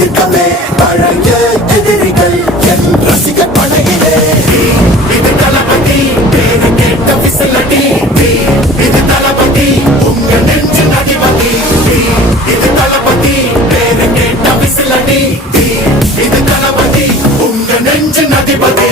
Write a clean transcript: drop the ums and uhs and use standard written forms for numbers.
எதிர்க்கவே பழைய எதிரிகள் என் ரசிகர் படையிலே. இது தளபதி பேரு கேட்ட விசிலடி, இது தளபதி உங்க நெஞ்சு அதிபதி. இது தளபதி பேரு கேட்ட விசிலடி, இது தளபதி உங்க நெஞ்சு அதிபதி.